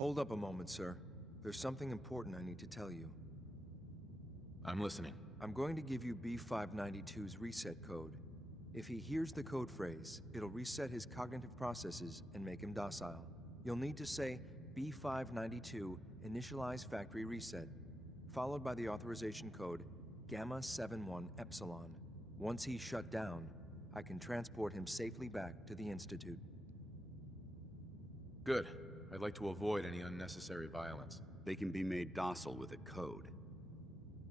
Hold up a moment, sir. There's something important I need to tell you. I'm listening. I'm going to give you B592's reset code. If he hears the code phrase, it'll reset his cognitive processes and make him docile. You'll need to say B592 initialize factory reset, followed by the authorization code Gamma 71 Epsilon. Once he's shut down, I can transport him safely back to the Institute. Good. I'd like to avoid any unnecessary violence. They can be made docile with a code.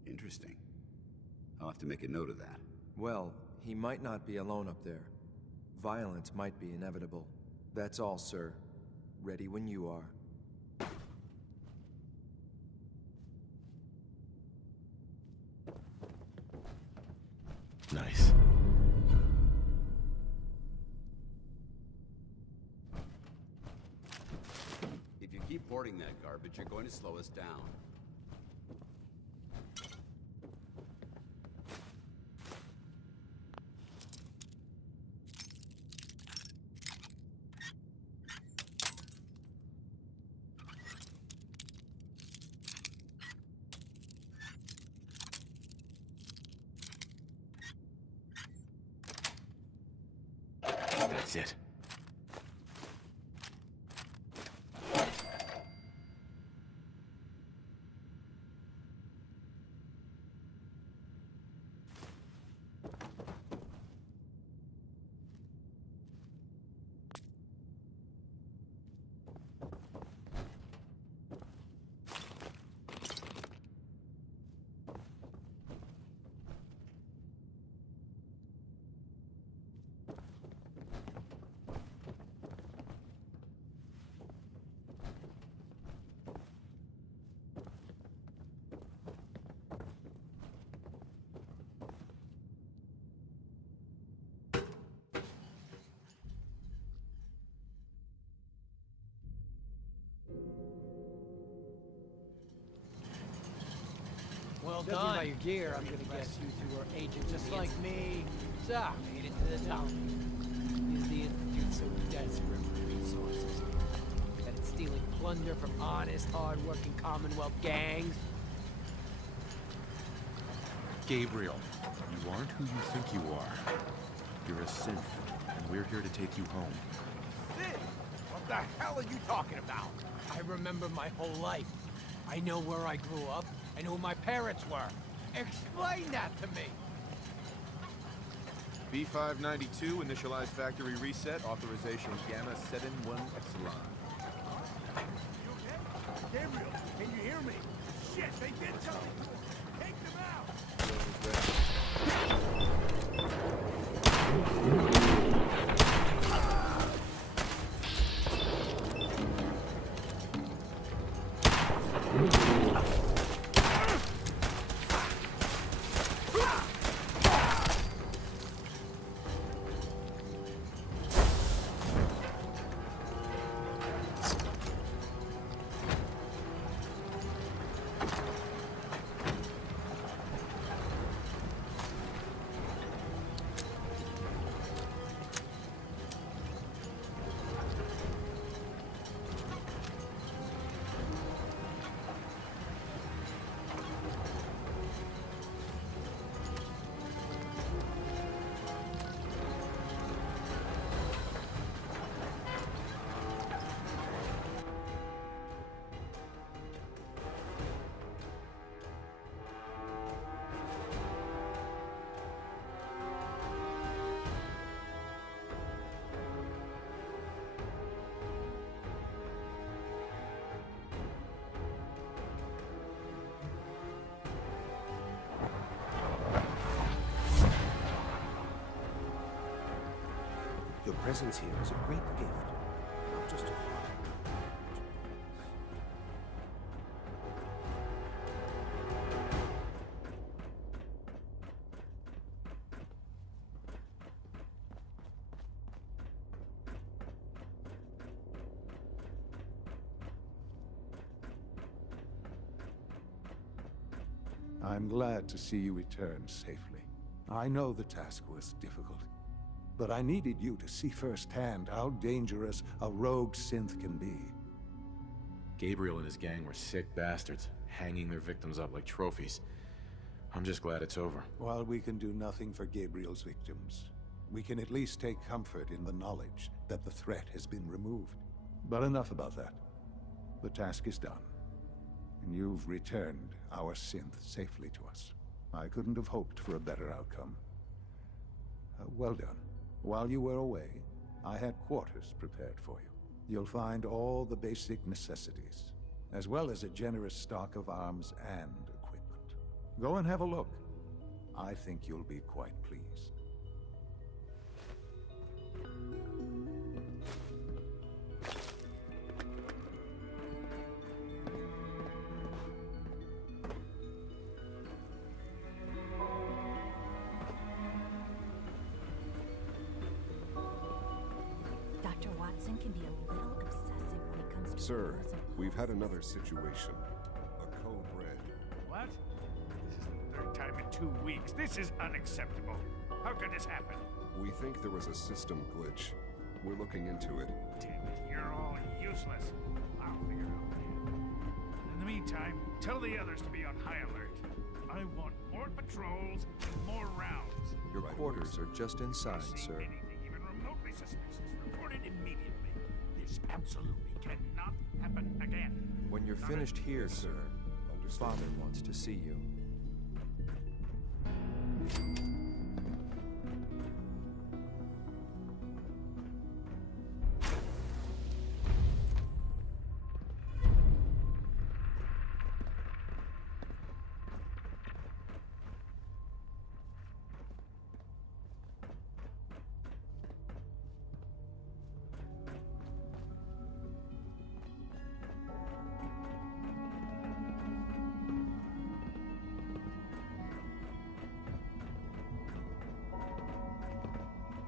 Interesting. I'll have to make a note of that. Well, he might not be alone up there. Violence might be inevitable. That's all, sir. Ready when you are. Nice. If you keep hoarding that garbage, you're going to slow us down. That's it. Well Judging done. by your gear, I'm gonna guess you two are agents just like me. So, made it to the top. Is the Institute so desperate for resources that it's stealing plunder from honest, hard-working Commonwealth gangs? Gabriel, you aren't who you think you are. You're a synth, and we're here to take you home. Sid, what the hell are you talking about? I remember my whole life. I know where I grew up. I know who my parents were. Explain that to me. B592 initialize factory reset authorization Gamma 71 Epsilon. You okay? Gabriel, can you hear me? Shit, they did something to him. Take them out. Your presence here is a great gift, not just a father. I'm glad to see you return safely. I know the task was difficult, but I needed you to see firsthand how dangerous a rogue synth can be. Gabriel and his gang were sick bastards, hanging their victims up like trophies. I'm just glad it's over. While we can do nothing for Gabriel's victims, we can at least take comfort in the knowledge that the threat has been removed. But enough about that. The task is done, and you've returned our synth safely to us. I couldn't have hoped for a better outcome. Well done. While you were away, I had quarters prepared for you. You'll find all the basic necessities, as well as a generous stock of arms and equipment. Go and have a look. I think you'll be quite pleased. Dr. Watson can be a little obsessive when it comes to... Sir, rules and we've had policies. another situation. A code red. What? This is the third time in 2 weeks. This is unacceptable. How could this happen? We think there was a system glitch. We're looking into it. Damn it, you're all useless. I'll figure it out later. In the meantime, tell the others to be on high alert. I want more patrols and more rounds. Your quarters are just inside, See sir. anything even remotely suspicious, report it immediately. This absolutely cannot happen again. When you're finished here, sir, Father wants to see you.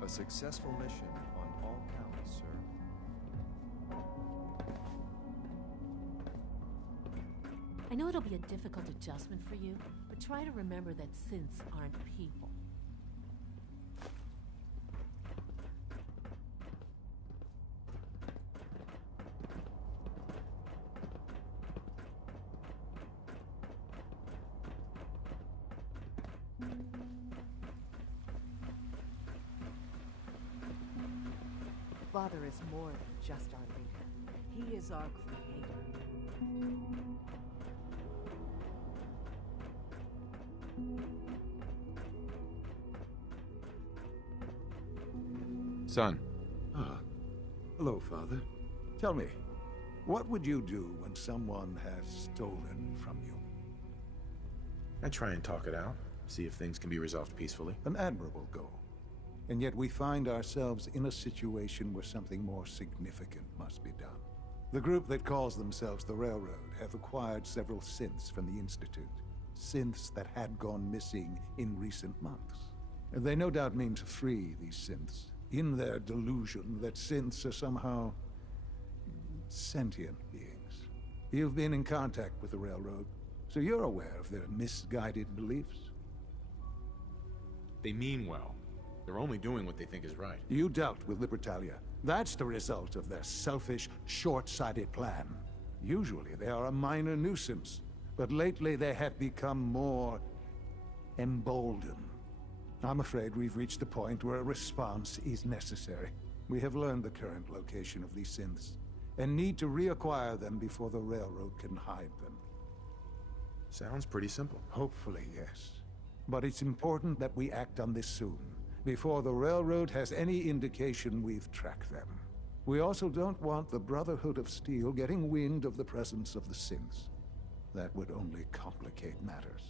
A successful mission on all counts, sir. I know it'll be a difficult adjustment for you, but try to remember that synths aren't people. Father is more than just our leader. He is our creator. Son. Ah. Hello, Father. Tell me, what would you do when someone has stolen from you? I try and talk it out, see if things can be resolved peacefully. An admirable goal. And yet we find ourselves in a situation where something more significant must be done. The group that calls themselves the Railroad have acquired several synths from the Institute. Synths that had gone missing in recent months. They no doubt mean to free these synths, in their delusion that synths are somehow sentient beings. You've been in contact with the Railroad, so you're aware of their misguided beliefs. They mean well. They're only doing what they think is right. You dealt with Libertalia. That's the result of their selfish, short-sighted plan. Usually they are a minor nuisance, but lately they have become more emboldened. I'm afraid we've reached the point where a response is necessary. We have learned the current location of these synths, and need to reacquire them before the Railroad can hide them. Sounds pretty simple. Hopefully, yes. But it's important that we act on this soon, before the Railroad has any indication we've tracked them. We also don't want the Brotherhood of Steel getting wind of the presence of the synths. That would only complicate matters.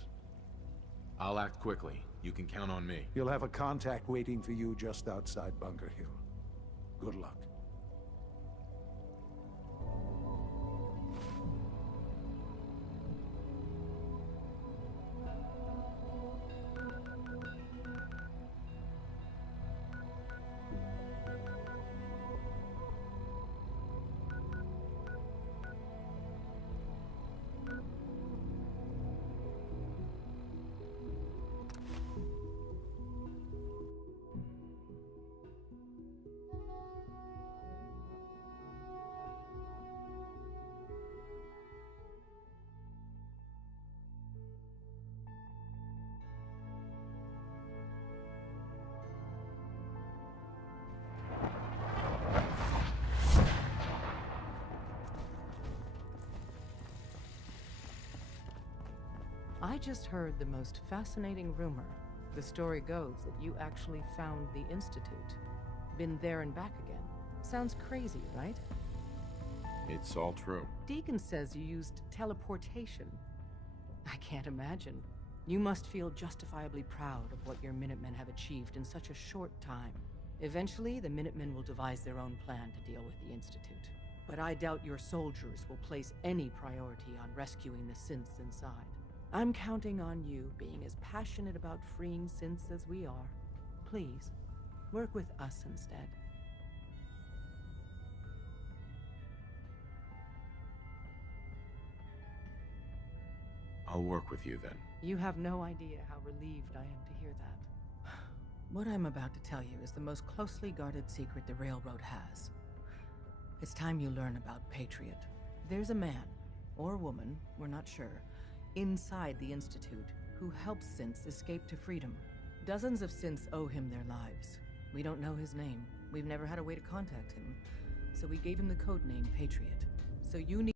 I'll act quickly. You can count on me. You'll have a contact waiting for you just outside Bunker Hill. Good luck. I just heard the most fascinating rumor. The story goes that you actually found the Institute. Been there and back again. Sounds crazy, right? It's all true. Deacon says you used teleportation. I can't imagine. You must feel justifiably proud of what your Minutemen have achieved in such a short time. Eventually, the Minutemen will devise their own plan to deal with the Institute. But I doubt your soldiers will place any priority on rescuing the synths inside. I'm counting on you being as passionate about freeing synths as we are. Please, work with us instead. I'll work with you then. You have no idea how relieved I am to hear that. What I'm about to tell you is the most closely guarded secret the Railroad has. It's time you learn about Patriot. There's a man, or woman, we're not sure, inside the Institute who helps synths escape to freedom. Dozens of synths owe him their lives. We don't know his name. We've never had a way to contact him. So we gave him the code name Patriot. So you need